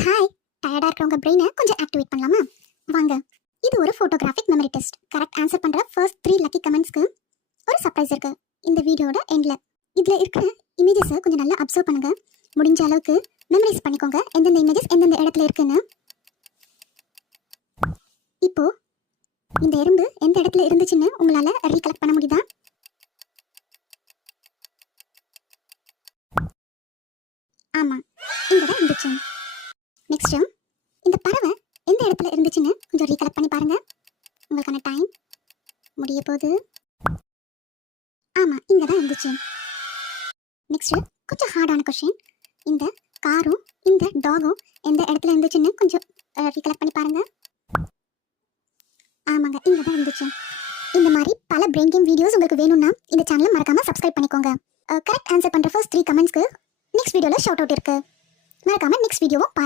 Hi, டயர்டா இருக்கிறவங்க பிரெயினை கொஞ்சம் ஆக்டிவேட் பண்ணலாமா? வாங்க. இது ஒரு photographic memory test. Correct answer பண்ற ஃபர்ஸ்ட் 3 லக்கி கமெண்ட்ஸ்க்கு ஒரு சர்ப்ரைஸ் இருக்கு. இந்த வீடியோட எண்ட்ல இதுல இருக்கிற இமேஜஸை கொஞ்சம் நல்லா அப்சர்வ் பண்ணுங்க. முடிஞ்ச அளவுக்கு மெமரைஸ் பண்ணிக்கோங்க எந்தெந்த இமேஜஸ் எந்தெந்த இடத்துல இருக்குன்னு. இப்போ இந்த எறும்பு எந்த இடத்துல இருந்துச்சுன்னு உங்களால ரீகலெக்ட் பண்ண முடியுதா? ஆமா, இங்க தான் இருந்துச்சு. நெக்ஸ்ட், இந்த பறவை எந்த இடத்துல இருந்துச்சுன்னு கொஞ்சம் ரீகலெக்ட் பண்ணி பாருங்க. உங்களுக்கான டைம் முடிய போகுது. ஆமா, இங்க தான் இருந்துச்சு. நெக்ஸ்ட், கொஞ்சம் ஹார்டான கொஸ்டின். இந்த காரும் இந்த டாகும் எந்த இடத்துல இருந்துச்சுன்னு கொஞ்சம் ரீகலெக்ட் பண்ணி பாருங்க. ஆமாங்க, இங்க தான் இருந்துச்சு. இந்த மாதிரி பல பிரெயின் கேம் வீடியோஸ் உங்களுக்கு வேணும்னா இந்த சேனலை மறக்காம சப்ஸ்கிரைப் பண்ணிக்கோங்க. கரெக்ட் ஆன்சர் பண்ற ஃபர்ஸ்ட் 3 கமெண்ட்ஸ்க்கு நெக்ஸ்ட் வீடியோல ஷவுட் அவுட் இருக்கு. மறக்காம நெக்ஸ்ட் வீடியோவும் பாருங்க.